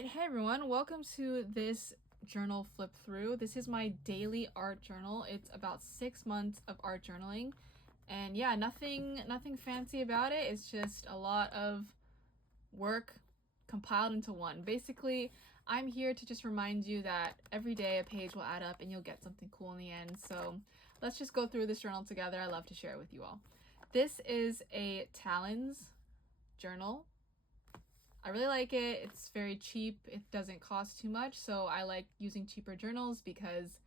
Alright, hey everyone, welcome to this journal flip through. This is my daily art journal. It's about 6 months of art journaling. And yeah, nothing fancy about it. It's just a lot of work compiled into one. Basically, I'm here to just remind you that every day a page will add up and you'll get something cool in the end. So let's just go through this journal together. I love to share it with you all. This is a Talens journal. I really like it. It's very cheap. It doesn't cost too much, so I like using cheaper journals because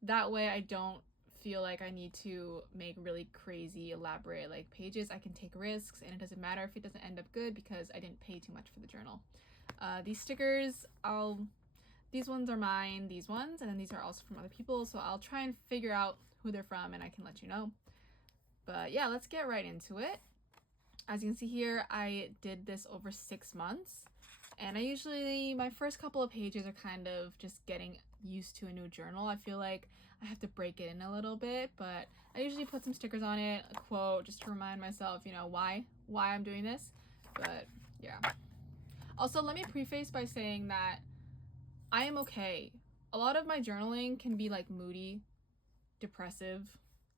that way I don't feel like I need to make really crazy elaborate like pages. I can take risks and it doesn't matter if it doesn't end up good because I didn't pay too much for the journal. These stickers, these ones are mine, these ones, and then these are also from other people, so I'll try and figure out who they're from and I can let you know. But yeah, let's get right into it. As you can see here, I did this over 6 months, and my first couple of pages are kind of just getting used to a new journal. I feel like I have to break it in a little bit, but I usually put some stickers on it, a quote, just to remind myself, you know, why I'm doing this. But yeah. Also, let me preface by saying that I am okay. A lot of my journaling can be like moody, depressive,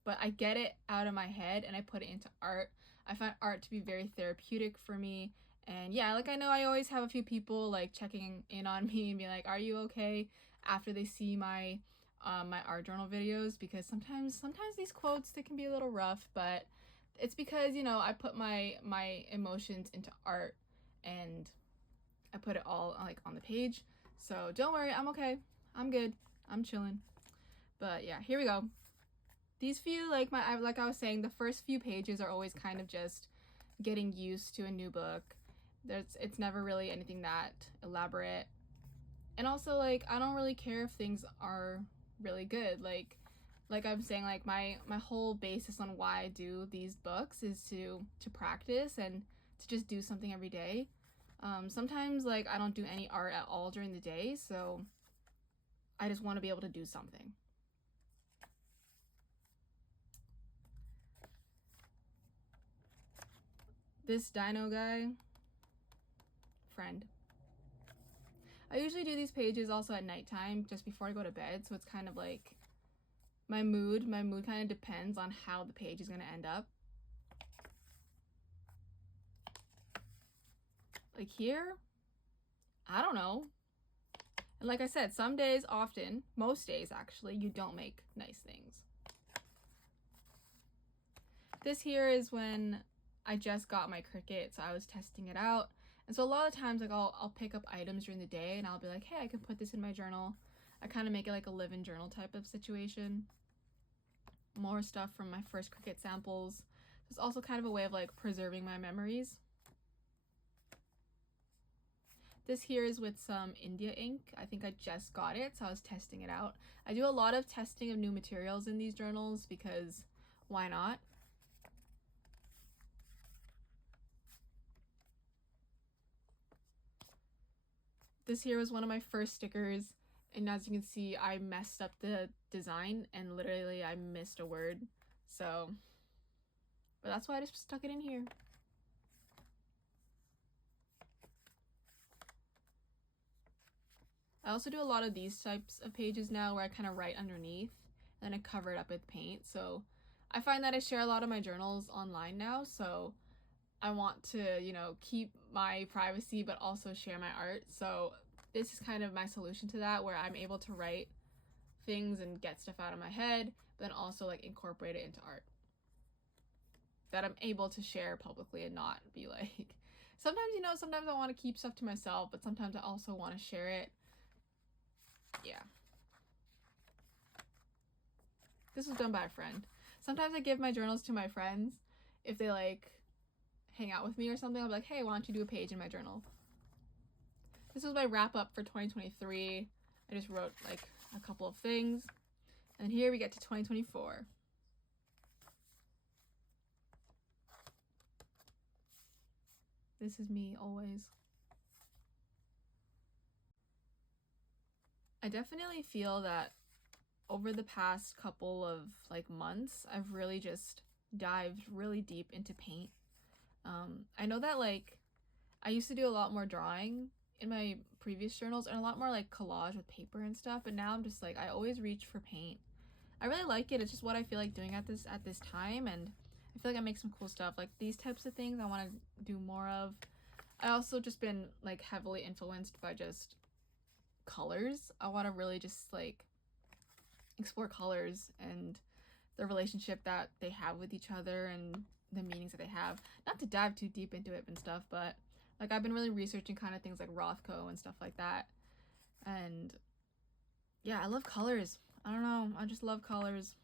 but I get it out of my head and I put it into art. I find art to be very therapeutic for me. And yeah, like I know I always have a few people like checking in on me and be like, are you okay? After they see my my art journal videos, because sometimes these quotes, they can be a little rough, but it's because, you know, I put my emotions into art and I put it all like on the page. So don't worry, I'm okay. I'm good. I'm chilling. But yeah, here we go. These few, like I was saying, the first few pages are always kind of just getting used to a new book. It's never really anything that elaborate. And also, like, I don't really care if things are really good. Like I'm saying, like my whole basis on why I do these books is to practice and to just do something every day. Sometimes, like, I don't do any art at all during the day, so I just want to be able to do something. This dino guy, friend. I usually do these pages also at nighttime, just before I go to bed, so it's kind of like my mood kind of depends on how the page is going to end up. Like here, I don't know. And like I said, some days, often, most days actually, you don't make nice things. This here is when I just got my Cricut, so I was testing it out. And so a lot of times, like, I'll pick up items during the day and I'll be like, hey, I can put this in my journal. I kind of make it like a live-in journal type of situation. More stuff from my first Cricut samples. It's also kind of a way of like preserving my memories. This here is with some India ink. I think I just got it, so I was testing it out. I do a lot of testing of new materials in these journals because why not? This here was one of my first stickers, and as you can see, I messed up the design and literally I missed a word. So, but that's why I just stuck it in here. I also do a lot of these types of pages now where I kind of write underneath and then I cover it up with paint. So I find that I share a lot of my journals online now, so I want to, you know, keep my privacy but also share my art. So this is kind of my solution to that, where I'm able to write things and get stuff out of my head, but then also like incorporate it into art that I'm able to share publicly and not be like, sometimes, you know, sometimes I want to keep stuff to myself, but sometimes I also want to share it. Yeah. This was done by a friend. Sometimes I give my journals to my friends if they like hang out with me or something. I'll be like, hey, why don't you do a page in my journal? This was my wrap up for 2023. I just wrote like a couple of things. And here we get to 2024. This is me always. I definitely feel that over the past couple of like months, I've really just dived really deep into paint. I know that like I used to do a lot more drawing in my previous journals are a lot more like collage with paper and stuff, but now I'm just like, I always reach for paint. I really like it. It's just what I feel like doing at this time, and I feel like I make some cool stuff. Like these types of things I want to do more of. I also just been like heavily influenced by just colors. I want to really just like explore colors and the relationship that they have with each other and the meanings that they have. Not to dive too deep into it and stuff, but like I've been really researching kind of things like Rothko and stuff like that. And yeah, I love colors. I don't know, I just love colors.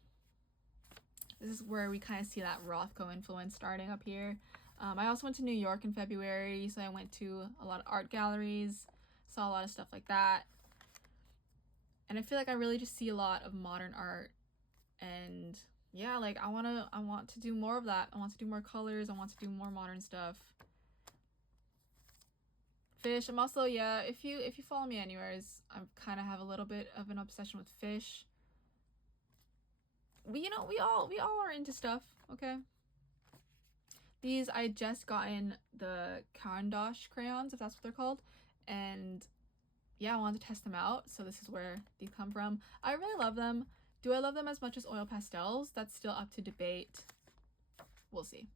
This is where we kind of see that Rothko influence starting up here. I also went to New York in February, so I went to a lot of art galleries, saw a lot of stuff like that. And I feel like I really just see a lot of modern art, and yeah, like I want to do more of that. I want to do more colors. I want to do more modern stuff. Fish. I'm also, yeah, if you follow me anyways, I kind of have a little bit of an obsession with fish. We all are into stuff, okay? These, I just gotten the Carandash crayons, if that's what they're called, and yeah, I wanted to test them out, so this is where these come from. I really love them. Do I love them as much as oil pastels? That's still up to debate. We'll see.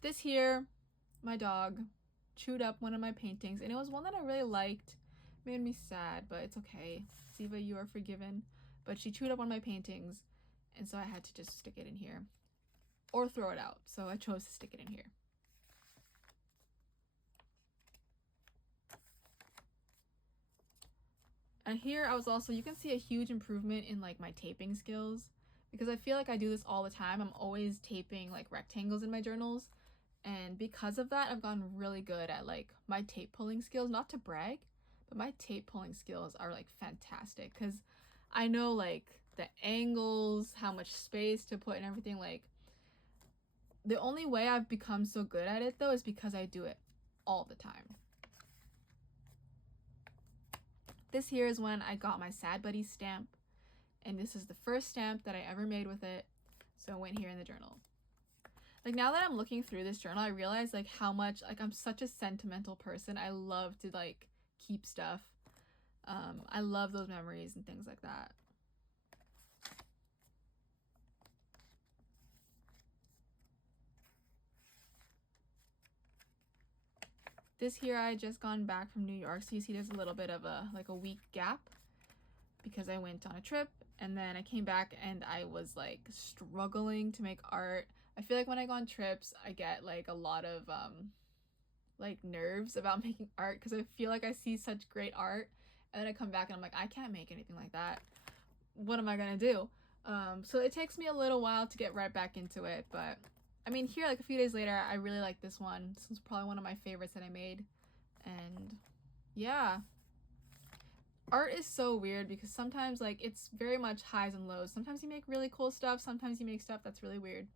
This here, my dog chewed up one of my paintings, and it was one that I really liked. Made me sad, but it's okay. Siva, you are forgiven. But she chewed up one of my paintings, and so I had to just stick it in here. Or throw it out, so I chose to stick it in here. And here I was also, you can see a huge improvement in like my taping skills, because I feel like I do this all the time. I'm always taping like rectangles in my journals, and because of that I've gotten really good at like my tape pulling skills. Not to brag, but my tape pulling skills are like fantastic, because I know like the angles, how much space to put and everything. Like the only way I've become so good at it though is because I do it all the time. This here is when I got my Sad Buddies stamp, and this is the first stamp that I ever made with it, so it went here in the journal. Like now that I'm looking through this journal, I realize like how much, like I'm such a sentimental person. I love to like keep stuff. I love those memories and things like that. This here, I just gone back from New York, so you see there's a little bit of a week gap because I went on a trip, and then I came back and I was like struggling to make art. I feel like when I go on trips, I get like a lot of like nerves about making art, because I feel like I see such great art and then I come back and I'm like, I can't make anything like that. What am I gonna do? So it takes me a little while to get right back into it, but I mean, here, like a few days later, I really like this one. This was probably one of my favorites that I made. And yeah, art is so weird because sometimes like it's very much highs and lows. Sometimes you make really cool stuff, sometimes you make stuff that's really weird.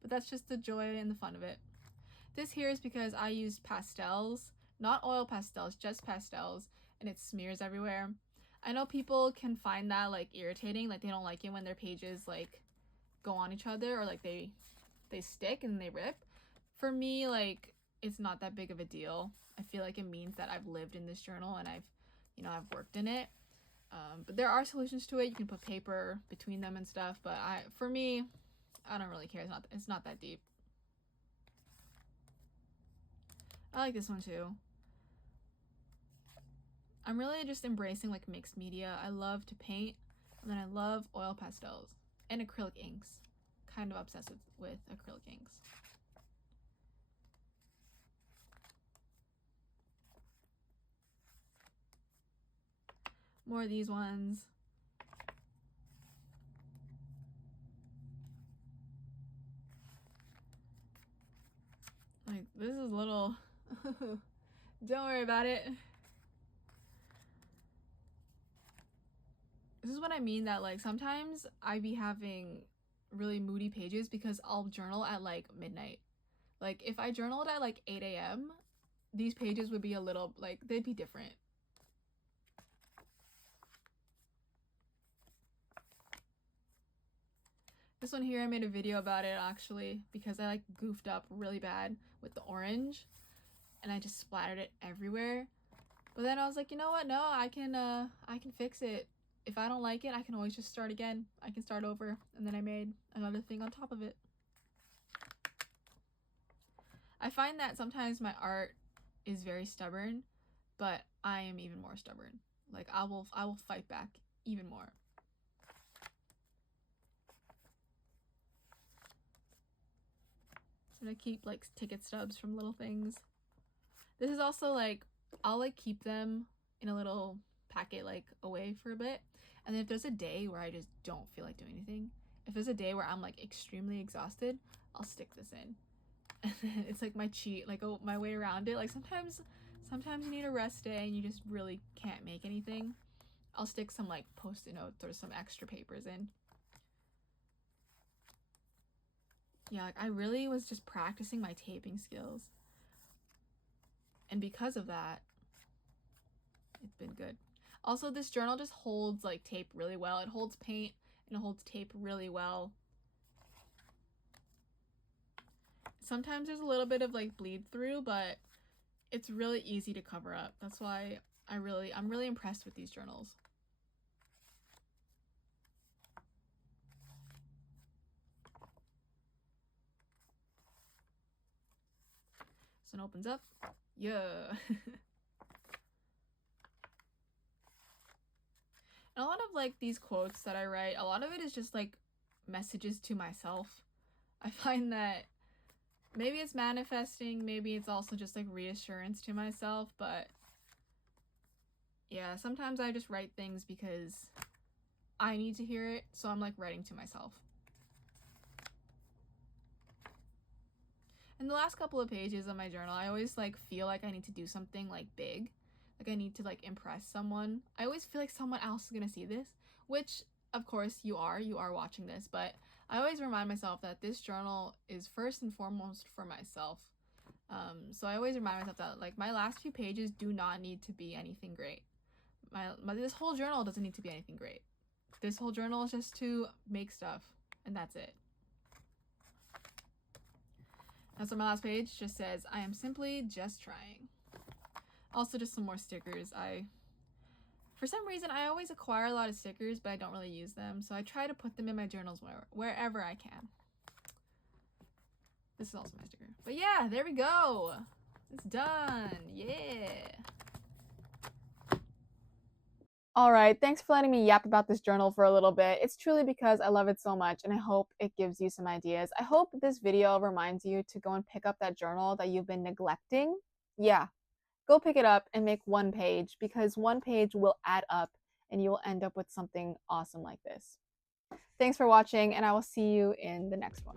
But that's just the joy and the fun of it. This here is because I used pastels, not oil pastels, just pastels, and it smears everywhere. I know people can find that like irritating, like they don't like it when their pages like go on each other, or like they stick and they rip. For me, like it's not that big of a deal. I feel like it means that I've lived in this journal and I've worked in it. But there are solutions to it. You can put paper between them and stuff, but for me, I don't really care. It's not that deep. I like this one too. I'm really just embracing like mixed media. I love to paint, and then I love oil pastels and acrylic inks. Kind of obsessed with acrylic inks. More of these ones. Like this is little don't worry about it. This is what I mean, that like sometimes I be having really moody pages because I'll journal at like midnight. Like if I journaled at like 8 a.m, these pages would be a little like, they'd be different. This one here, I made a video about it actually because I like goofed up really bad with the orange and I just splattered it everywhere. But then I was like, you know what? No, I can fix it. If I don't like it, I can always just start again. I can start over. And then I made another thing on top of it. I find that sometimes my art is very stubborn, but I am even more stubborn. Like I will fight back even more. So I keep like ticket stubs from little things. This is also like, I'll like keep them in a little packet like away for a bit. And then if there's a day where I just don't feel like doing anything, if there's a day where I'm like extremely exhausted, I'll stick this in. And then it's like my cheat, like my way around it. Like sometimes you need a rest day and you just really can't make anything. I'll stick some like post-it notes or some extra papers in. Yeah, like I really was just practicing my taping skills. And because of that, it's been good. Also, this journal just holds like tape really well. It holds paint and it holds tape really well. Sometimes there's a little bit of like bleed through, but it's really easy to cover up. That's why I'm really impressed with these journals. So it opens up. Yeah. And a lot of like these quotes that I write, a lot of it is just like messages to myself. I find that maybe it's manifesting, maybe it's also just like reassurance to myself, but yeah, sometimes I just write things because I need to hear it, so I'm like writing to myself. In the last couple of pages of my journal, I always like feel like I need to do something like big. Like I need to like impress someone. I always feel like someone else is gonna see this, which of course you are watching this, but I always remind myself that this journal is first and foremost for myself. So I always remind myself that like my last few pages do not need to be anything great. This whole journal doesn't need to be anything great. This whole journal is just to make stuff, and that's it. And so my last page just says, I am simply just trying. Also just some more stickers. For some reason, I always acquire a lot of stickers, but I don't really use them. So I try to put them in my journals wherever I can. This is also my sticker. But yeah, there we go. It's done. Yeah. All right, thanks for letting me yap about this journal for a little bit. It's truly because I love it so much and I hope it gives you some ideas. I hope this video reminds you to go and pick up that journal that you've been neglecting. Yeah, go pick it up and make one page because one page will add up and you will end up with something awesome like this. Thanks for watching and I will see you in the next one.